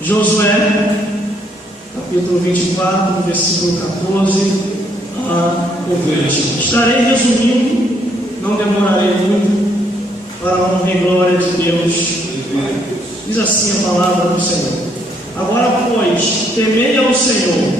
Josué, capítulo 24, versículo 14 a 20. Estarei resumindo, não demorarei muito, para a honra e glória de Deus. Diz assim a palavra do Senhor: agora, pois, temei ao Senhor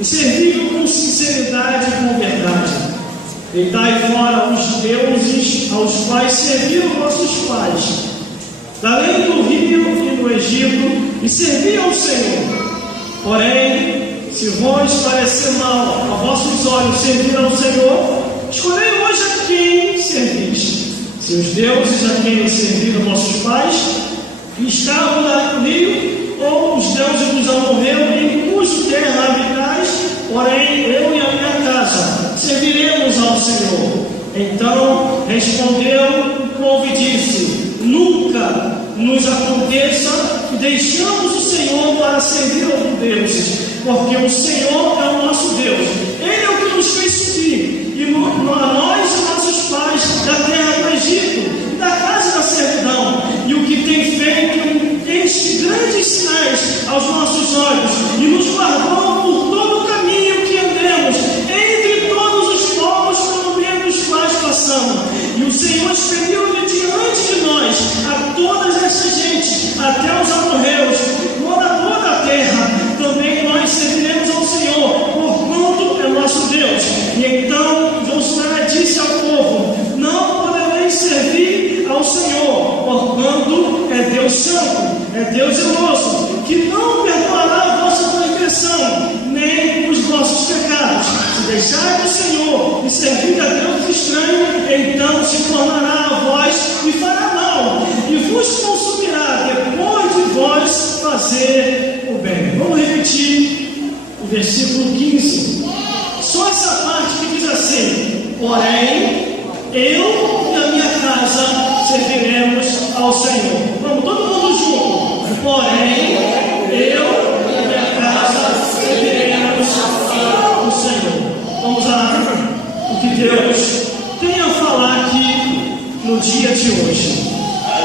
e servi-o com sinceridade e com verdade. Deitai fora os deuses aos quais serviram vossos pais, da além do rio e do Egito, e servi ao Senhor. Porém, se vos parecer mal a vossos olhos servir ao Senhor, escolhei hoje a quem servis: se os deuses a quem serviram vossos pais, que estavam no rio, ou os deuses dos amorreus, em cuja terra habitais. Porém, eu e a minha casa serviremos ao Senhor. Então respondeu o povo e disse: nunca nos aconteça que deixamos o Senhor para servir a outros deuses, porque o Senhor é o nosso Deus. Ele é o que nos fez subir, e nós e nossos pais, da terra do Egito, da casa da servidão, e o que tem feito estes grandes sinais aos nossos olhos, e nos guardou por todo o caminho que andemos, entre todos os povos pelo meio dos quais passamos. E o Senhor expeliu de diante de nós a todas essas gentes, até os amorreus, morador da terra. Também nós serviremos ao Senhor, porquanto é nosso Deus. E então Josué disse ao povo: não podereis servir ao Senhor, porquanto é Deus santo, é Deus zeloso, que não perdoará a vossa transgressão, nem os vossos pecados. Se deixar o Senhor e servir a Deus estranho, então se tornará a vós e fará mal, e vos consumirá depois de vós fazer o bem. Vamos repetir o versículo 15. Só essa parte que diz assim: porém, eu e a minha casa serviremos ao Senhor. Vamos, todo mundo junto. Porém, eu e a minha casa serviremos ao Senhor. Vamos lá. O que Deus tem a falar aqui no dia de hoje.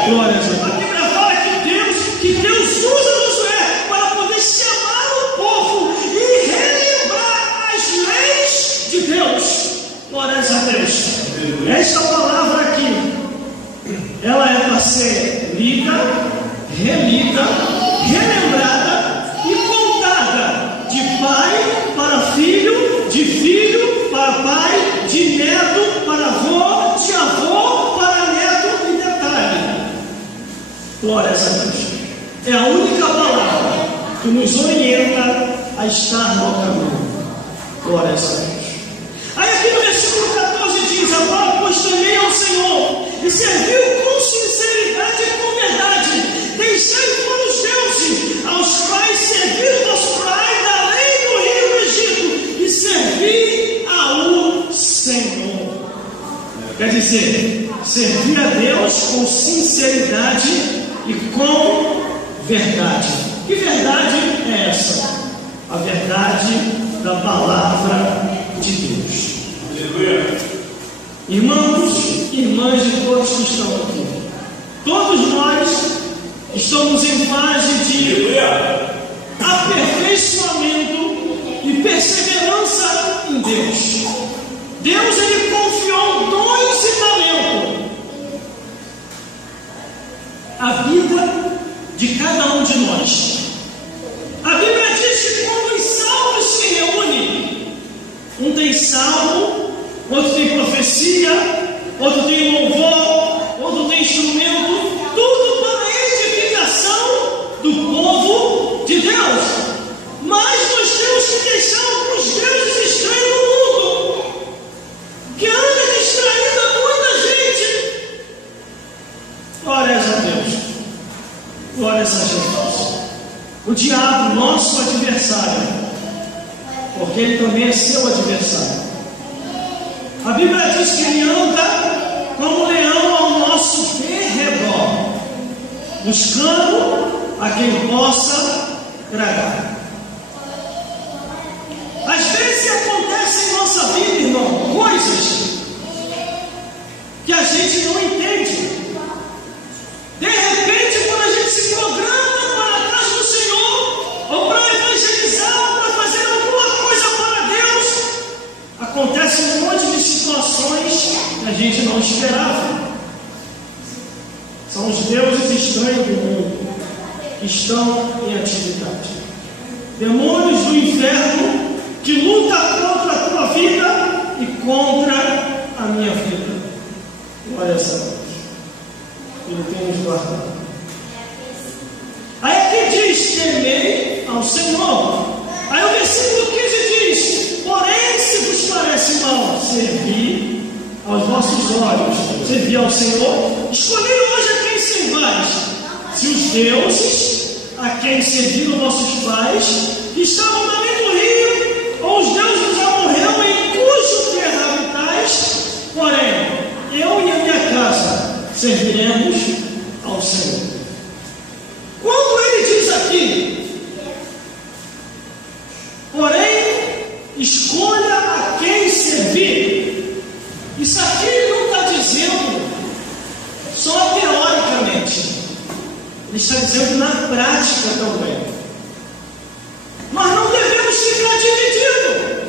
Glória a Deus. A Bíblia fala que Deus usa Josué para poder chamar o povo e relembrar as leis de Deus. Glória a Deus. Esta palavra aqui, ela é para ser lida, relida, relembrada e contada de pai para filho, de filho para pai, de neto para avô, de avô para neto e detalhe. Glória a Deus. É a única palavra que nos orienta a estar no caminho. Glória a Deus. Aí aqui no versículo 14 diz: agora, pois, temei ao Senhor e serviu com sinceridade e com verdade. Deixai fora os deuses aos quais serviram vosso pai da lei do rio do Egito, e servi ao Senhor. Quer dizer, servir a Deus com sinceridade e com verdade. Que verdade é essa? A verdade da palavra de Deus. Aleluia. Irmãos e irmãs de todos que estão aqui, todos nós estamos em fase de aperfeiçoamento e perseverança em Deus. Deus, Ele confiou dons e talento. A vida de cada um de nós. A Bíblia diz que quando os salmos se reúnem, um tem salmo, outro tem profecia, outro tem louvor, outro tem instrumento, tudo para a edificação do povo de Deus. Mas nós temos que deixar os deuses estranhos no mundo, que anda distraindo muita gente. Glórias a Deus. Glórias a Jesus. O diabo, nosso adversário, porque ele também é seu adversário. A Bíblia diz que ele anda como um leão ao nosso derredor, buscando a quem possa tragar. Às vezes acontece em nossa vida, irmão, coisas que a gente não entende. De repente, quando a gente se programa para a casa do Senhor, esperava. São os deuses estranhos do mundo que estão em atividade. Demônios do inferno que lutam contra a tua vida e contra a minha vida. Glória a Deus. Ele tem nos guardado. Aí aqui diz: temei ao Senhor. Aí o versículo 15 diz: porém, se vos parece mal servir aos vossos olhos, servir ao Senhor, escolhei hoje a quem servais. Se os deuses a quem serviram nossos pais, que estavam além do rio, ou os deuses dos amorreus em cujo terra habitais, porém, eu e a minha casa serviremos ao Senhor. Quando ele diz aqui, porém, escolha a quem servir, isso aqui ele não está dizendo só teoricamente, ele está dizendo na prática também. Nós não devemos ficar divididos.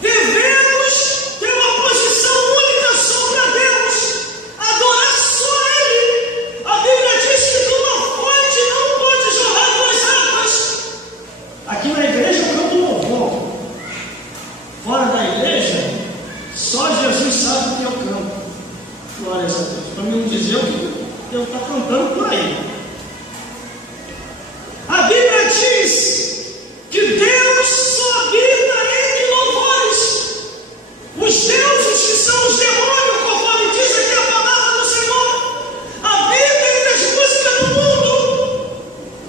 Devemos ter uma posição única só para Deus, adorar só Ele. A Bíblia diz que de uma fonte não pode jorrar duas águas. Aqui na igreja eu canto louvor. Fora da igreja, só Jesus sabe o que eu canto. Glórias a Deus. Para mim não dizer o que eu estou cantando por aí. A Bíblia diz que Deus só habita entre louvores. Os deuses que são os demônios, conforme diz aqui a palavra do Senhor, habitam entre as músicas do mundo.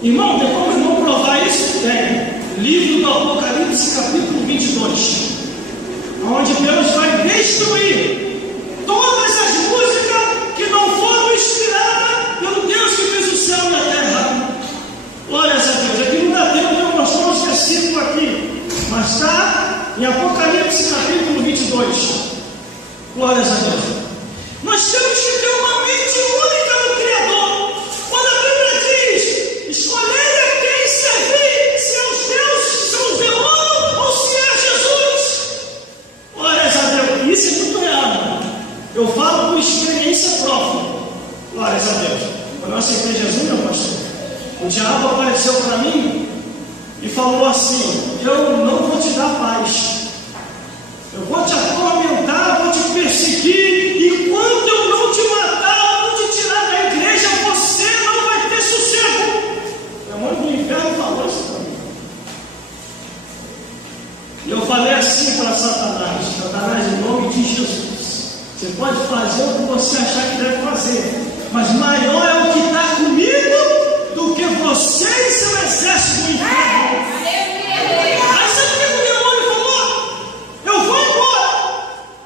Irmão, tem como irmão provar isso? Tem. Livro do Apocalipse, capítulo 22, onde Deus vai destruir todas as músicas que não foram inspiradas pelo Deus que fez o céu e a terra. Glórias a Deus. Aqui não dá tempo de eu mostrar os versículos aqui, mas está em Apocalipse capítulo 22. Glórias a Deus. Nós temos que ter uma mente única no Criador. Quando a Bíblia diz: escolhei a quem servir, se é os deuses, são os demônios ou se é Jesus. Glórias a Deus. Isso é muito real. Eu falo com experiência própria. Glórias a Deus. A nossa igreja azul, meu pastor, o diabo apareceu para mim e falou assim: eu não vou te dar paz, eu vou te atormentar, vou te perseguir, e quando eu não te matar, eu vou te tirar da igreja, você não vai ter sossego. O demônio do inferno falou isso para mim. E eu falei assim para Satanás: Satanás, em nome de Jesus, você pode fazer o que você achar que deve fazer, mas maior é o que está comigo do que você e seu exército do inferno. Aí sabe o que o demônio falou? Eu vou embora,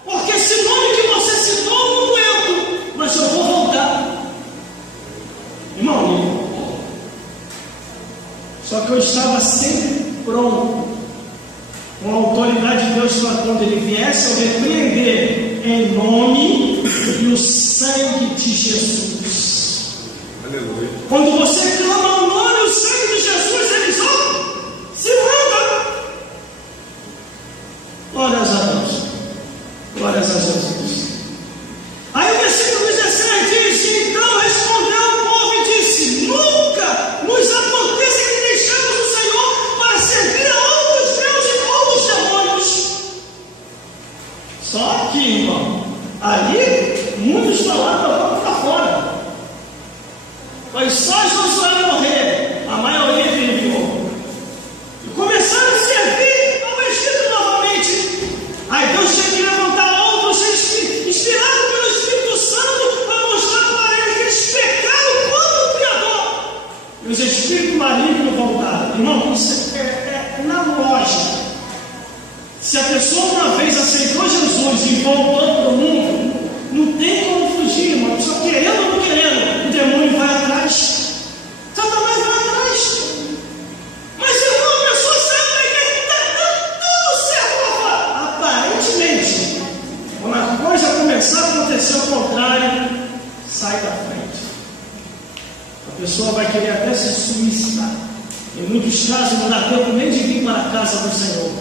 porque esse nome que você citou eu não aguento, mas eu vou voltar. Irmão, só que eu estava sempre pronto, com a autoridade de Deus, para quando ele viesse, eu repreender em nome e o sangue de Jesus. Aleluia. Quando você clama o nome e o sangue de Jesus, ele só se manda. Glórias a Deus. Glórias a Jesus. Aí o versículo 16 diz: então respondeu o povo e disse: nunca nos aconteça que deixamos o Senhor para servir a outros deuses ou outros demônios. Só que, irmão, ali muitos falaram: vamos para fora. Mas só Josué morrer, a maioria viveu. E começaram a servir ao Egito novamente. Aí Deus tinha que levantar outros inspirados pelo Espírito Santo para mostrar para eles que eles pecaram contra o Criador. E os espíritos malignos voltaram. Irmão, isso é na lógica. Se a pessoa uma vez aceitou Jesus e voltou para o mundo, não tem como fugir, irmão. Só querendo ou não querendo, o demônio vai atrás. Satanás vai atrás. Mas irmão, a pessoa sai da igreja e está dando tudo certo. Aparentemente, quando a coisa começar a acontecer ao contrário, sai da frente. A pessoa vai querer até se suicidar. Em muitos casos não dá tempo nem de vir para a casa do Senhor.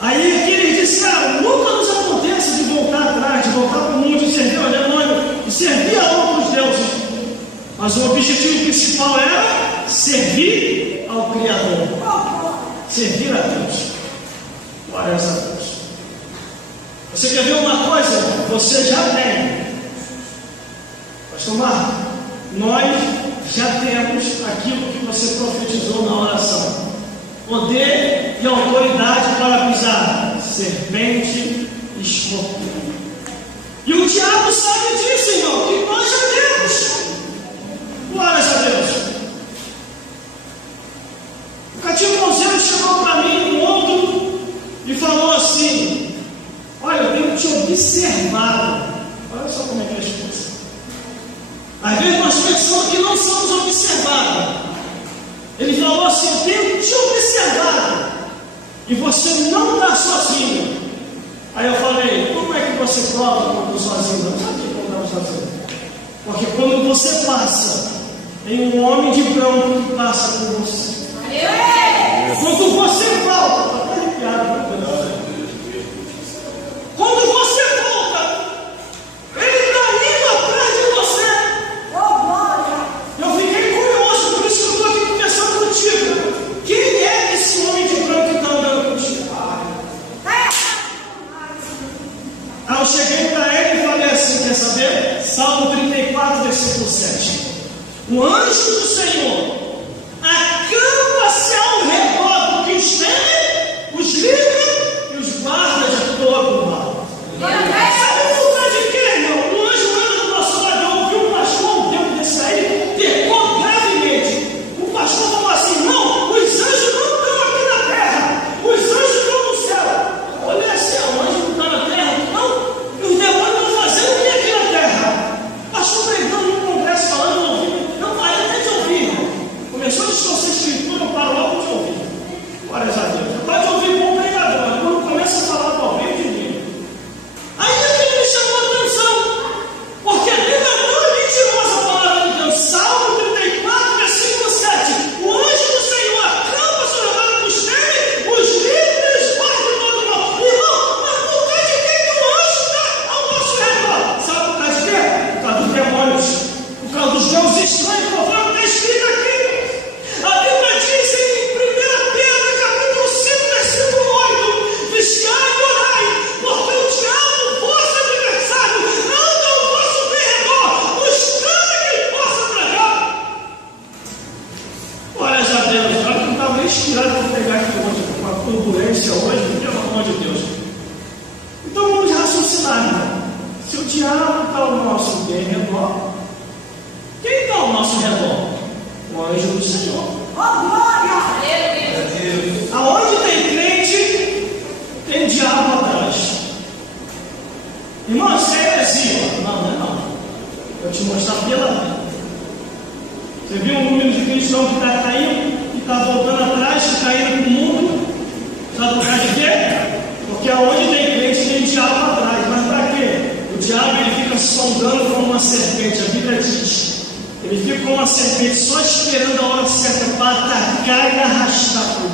Aí aqui ele disse: nunca nos acontece Mas o objetivo principal era servir ao Criador. Servir a Deus. Glórias a Deus. Você quer ver uma coisa? Você já tem. Pastor Marco, nós já temos aquilo que você profetizou na oração: poder e autoridade para pisar serpente e escorpião. E o diabo sabe disso, irmão, que nós já temos. Glórias a Deus. O Cativo Conselho chegou para mim um outro e falou assim: olha, eu tenho te observado. Olha só como é que é a coisas. Às vezes nós pensamos que não somos observados. Ele falou assim: eu tenho te observado e você não está sozinho. Aí eu falei: como é que você prova que eu estou sozinho? Não sabia que eu estava sozinho. Porque quando você passa, tem um homem de branco que passa por você. Quando você volta, está arrepiado. Quando você volta, ele está indo atrás de você. Eu fiquei curioso, por isso que eu estou aqui conversando contigo. Quem é esse homem de branco que está andando contigo? Aí eu cheguei para ele e falei assim: quer saber? Salmo 34, versículo 7. O anjo do Senhor acampa-se ao redor do que os teme, os livra e os guarda de todo o mal. Sabe por causa de quê, irmão? O anjo anda do nosso lado. Eu ouvi um pastor um tempo desse aí, pecou gravemente. O pastor falou assim: não, os anjos não estão aqui na terra, os anjos estão no céu. Olha assim, o anjo não está na terra, não. Os demônios estão fazendo o que aqui na terra? Pastor pregando no congresso, falando, não ouvi. Não vai até te ouvir, irmão. Começou a distorcer a escritura, eu paro logo de ouvir. Glórias a Deus. Pode ouvir bom pregador, mas quando começa a falar com alguém, de mim. Aí aquilo me chamou a atenção, porque a Bíblia não é mentirosa, a palavra de Deus. Salmo 34, versículo 7. O anjo do Senhor acampa sobre o lado dos teme, os livra e os guarda de todo mal. Irmão, mas por causa de quem que o anjo está ao nosso redor? Sabe por causa de quê? Por causa dos demônios, por causa dos deuses estranhos, conforme está escrito aqui. A Bíblia diz em 1 Pedro, capítulo 5, versículo 8: vigiai e orai, porque o diabo, vosso adversário, anda ao vosso derredor, buscando quem possa tragar. Glórias a Deus. Olha que não estava nem inspirado para pegar aqui hoje, com uma turbulência hoje, pelo amor de Deus. Então vamos raciocinar, irmão. Se o diabo está ao nosso derredor, quem está ao nosso redor? O anjo do Senhor. Aonde tem crente, tem diabo atrás. Irmão, isso é heresia. Não, não é não. Vou te mostrar pela Bíblia. Você viu o número de cristãos que está caindo, que está voltando atrás, que está indo para o mundo? Sabe por causa de quê? Porque aonde tem crente, tem diabo atrás. Mas para quê? O diabo ele fica sondando como uma serpente. A Bíblia diz: ele fica como uma serpente, só esperando a hora certa para atacar e arrastar para o